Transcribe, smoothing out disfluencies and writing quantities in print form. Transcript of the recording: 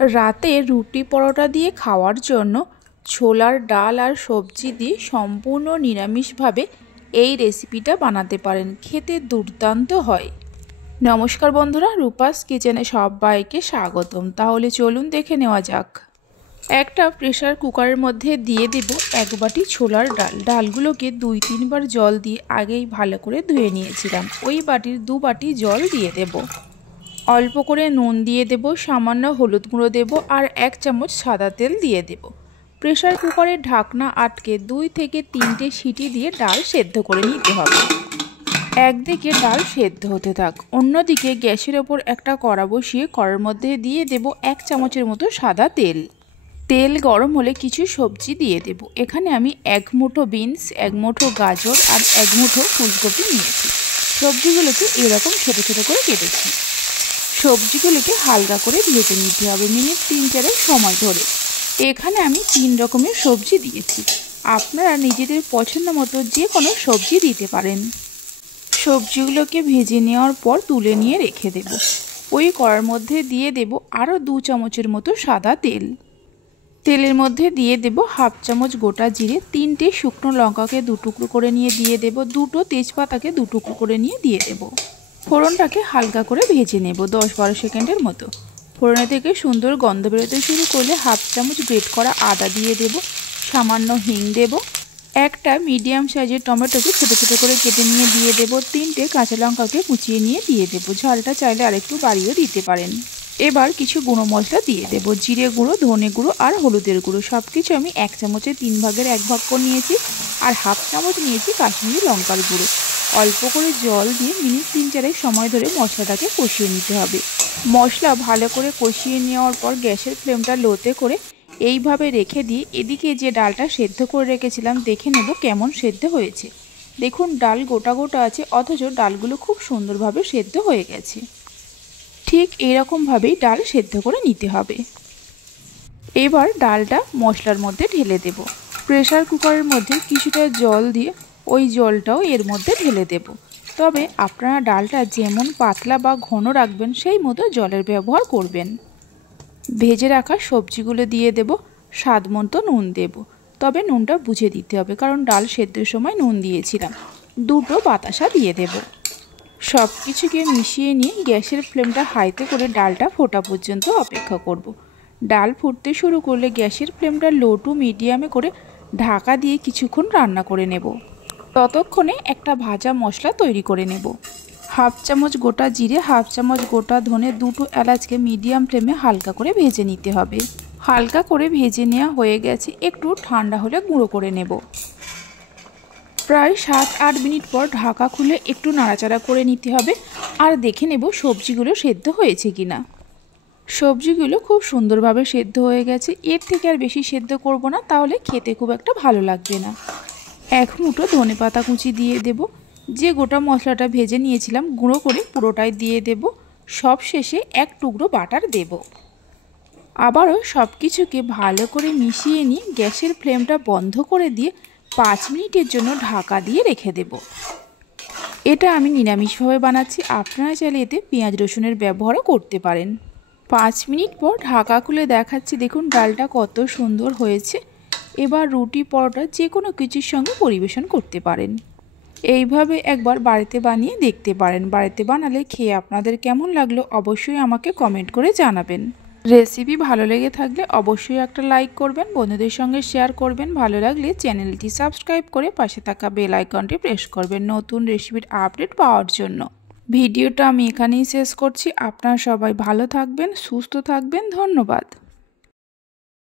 রাতে রুটি পরোটা দিয়ে খাওয়ার জন্য ছোলার ডাল আর সবজি দিয়ে সম্পূর্ণ নিরামিষভাবে এই রেসিপিটা বানাতে পারেন। খেতে দুর্দান্ত হয়। নমস্কার বন্ধুরা, রূপাস কিচেনে সবাইকে স্বাগতম। তাহলে চলুন দেখে নেওয়া যাক। একটা প্রেসার কুকারের মধ্যে দিয়ে দেব 1 বাটি ছোলার ডাল। ডালগুলোকে 2-3 বার জল দিয়ে আগেই ভালো করে ধুয়ে নিয়েছিলাম। ওই বাটির 2 বাটি জল দিয়ে দেব। অল্প করে নুন দিয়ে দেব, সামান্য হলুদ গুঁড়ো দেব আর 1 চামচ সাদা তেল দিয়ে দেব। প্রেসার কুকারের ঢাকনা আটকে 2 থেকে 3টে সিটি দিয়ে ডাল সেদ্ধ করে নিতে হবে। একদিকে ডাল সেদ্ধ হতে থাক, অন্যদিকে গ্যাসের ওপর একটা কড়া বসিয়ে কড়ার মধ্যে দিয়ে দেব 1 চামচের মতো সাদা তেল। তেল গরম হলে কিছু সবজি দিয়ে দেব। এখানে আমি 1 মুঠো বিনস, 1 মুঠো গাজর আর 1 মুঠো ফুলকপি নিয়েছি। সবজিগুলোকে এরকম ছোট ছোট করে কেটেছি। সবজিগুলোকে হালকা করে ভেজে নিতে হবে মিনিট 3-4 সময় ধরে। এখানে আমি 3 রকমের সবজি দিয়েছি। আপনারা নিজেদের পছন্দ মতো যে কোনো সবজি দিতে পারেন। সবজিগুলোকে ভেজে নেওয়ার পর তুলে নিয়ে রেখে দেব। ওই কড়ার মধ্যে দিয়ে দেব আরও 2 চামচের মতো সাদা তেল। তেলের মধ্যে দিয়ে দেব 1/2 চামচ গোটা জিরে, 3টে শুকনো লঙ্কাকে 2 টুকরো করে নিয়ে দিয়ে দেব, 2টো তেজপাতাকে 2 টুকরো করে নিয়ে দিয়ে দেব। ফোড়নটাকে হালকা করে ভেজে নেব 10-12 সেকেন্ডের মতো। ফোড়নে থেকে সুন্দর গন্ধ বেরোতে শুরু করলে 1/2 চামচ গ্রেট করা আদা দিয়ে দেব, সামান্য হিং দেব, একটা মিডিয়াম সাইজের টমেটোকে ছোটো ছোটো করে কেটে নিয়ে দিয়ে দেব, 3টে কাঁচা লঙ্কাকে কুচিয়ে নিয়ে দিয়ে দেব। ঝালটা চাইলে আরেকটু বাড়িয়েও দিতে পারেন। এবার কিছু গুঁড়ো মশলা দিয়ে দেব, জিরে গুঁড়ো, ধনে গুঁড়ো আর হলুদের গুঁড়ো। সব কিছু আমি 1 চামচে 3 ভাগের 1 ভাগ করে নিয়েছি। আর 1/2 চামচ নিয়েছি কাশ্মীরি লঙ্কার গুঁড়ো। অল্প করে জল দিয়ে মিনিট 3-4 সময় ধরে মশলাটাকে কষিয়ে নিতে হবে। মশলা ভালো করে কষিয়ে নেওয়ার পর গ্যাসের ফ্লেমটা লোতে করে এইভাবে রেখে দিয়ে এদিকে যে ডালটা সেদ্ধ করে রেখেছিলাম দেখে নেব কেমন সেদ্ধ হয়েছে। দেখুন ডাল গোটা গোটা আছে, অথচ ডালগুলো খুব সুন্দরভাবে সেদ্ধ হয়ে গেছে। ঠিক এইরকমভাবেই ডাল সেদ্ধ করে নিতে হবে। এবার ডালটা মশলার মধ্যে ঢেলে দেব। প্রেসার কুকারের মধ্যে কিছুটা জল দিয়ে ওই জলটাও এর মধ্যে ঢেলে দেব। তবে আপনারা ডালটা যেমন পাতলা বা ঘন রাখবেন সেই মতো জলের ব্যবহার করবেন। ভেজে রাখা সবজিগুলো দিয়ে দেব, স্বাদ মতো নুন দেব। তবে নুনটা বুঝে দিতে হবে, কারণ ডাল সেদ্ধের সময় নুন দিয়েছিলাম। 2টো বাতাসা দিয়ে দেব। সব কিছুকে মিশিয়ে নিয়ে গ্যাসের ফ্লেমটা হাইতে করে ডালটা ফোটা পর্যন্ত অপেক্ষা করব। ডাল ফুটতে শুরু করলে গ্যাসের ফ্লেমটা লো টু মিডিয়ামে করে ঢাকা দিয়ে কিছুক্ষণ রান্না করে নেব। ততক্ষণে একটা ভাজা মশলা তৈরি করে নেব। 1/2 চামচ গোটা জিরে, 1/2 চামচ গোটা ধনে, 2টো এলাচকে মিডিয়াম ফ্লেমে হালকা করে ভেজে নিতে হবে। হালকা করে ভেজে নেওয়া হয়ে গেছে, একটু ঠান্ডা হলে গুঁড়ো করে নেব। প্রায় 7-8 মিনিট পর ঢাকা খুলে একটু নাড়াচাড়া করে নিতে হবে আর দেখে নেব সবজিগুলো সেদ্ধ হয়েছে কিনা। সবজিগুলো খুব সুন্দরভাবে সেদ্ধ হয়ে গেছে। এর থেকে আর বেশি সেদ্ধ করব না, তাহলে খেতে খুব একটা ভালো লাগবে না। 1 মুঠো ধনেপাতা কুচি দিয়ে দেব। যে গোটা মশলাটা ভেজে নিয়েছিলাম গুঁড়ো করে পুরোটাই দিয়ে দেব। সব শেষে 1 টুকরো বাটার দেব। আবারও সব কিছুকে ভালো করে মিশিয়ে নিয়ে গ্যাসের ফ্লেমটা বন্ধ করে দিয়ে 5 মিনিটের জন্য ঢাকা দিয়ে রেখে দেব। এটা আমি নিরামিষভাবে বানাচ্ছি, আপনারা চাইলে এতে পেঁয়াজ রসুনের ব্যবহারও করতে পারেন। 5 মিনিট পর ঢাকা খুলে দেখাচ্ছি, দেখুন ডালটা কত সুন্দর হয়েছে। এবার রুটি পরোটা যে কোনো কিছুর সঙ্গে পরিবেশন করতে পারেন। এইভাবে একবার বাড়িতে বানিয়ে দেখতে পারেন। বাড়িতে বানালে খেয়ে আপনাদের কেমন লাগলো অবশ্যই আমাকে কমেন্ট করে জানাবেন। রেসিপি ভালো লেগে থাকলে অবশ্যই একটা লাইক করবেন, বন্ধুদের সঙ্গে শেয়ার করবেন। ভালো লাগলে চ্যানেলটি সাবস্ক্রাইব করে পাশে থাকা বেল আইকনটি প্রেস করবেন নতুন রেসিপির আপডেট পাওয়ার জন্য। ভিডিওটা আমি এখানেই শেষ করছি। আপনারা সবাই ভালো থাকবেন, সুস্থ থাকবেন। ধন্যবাদ।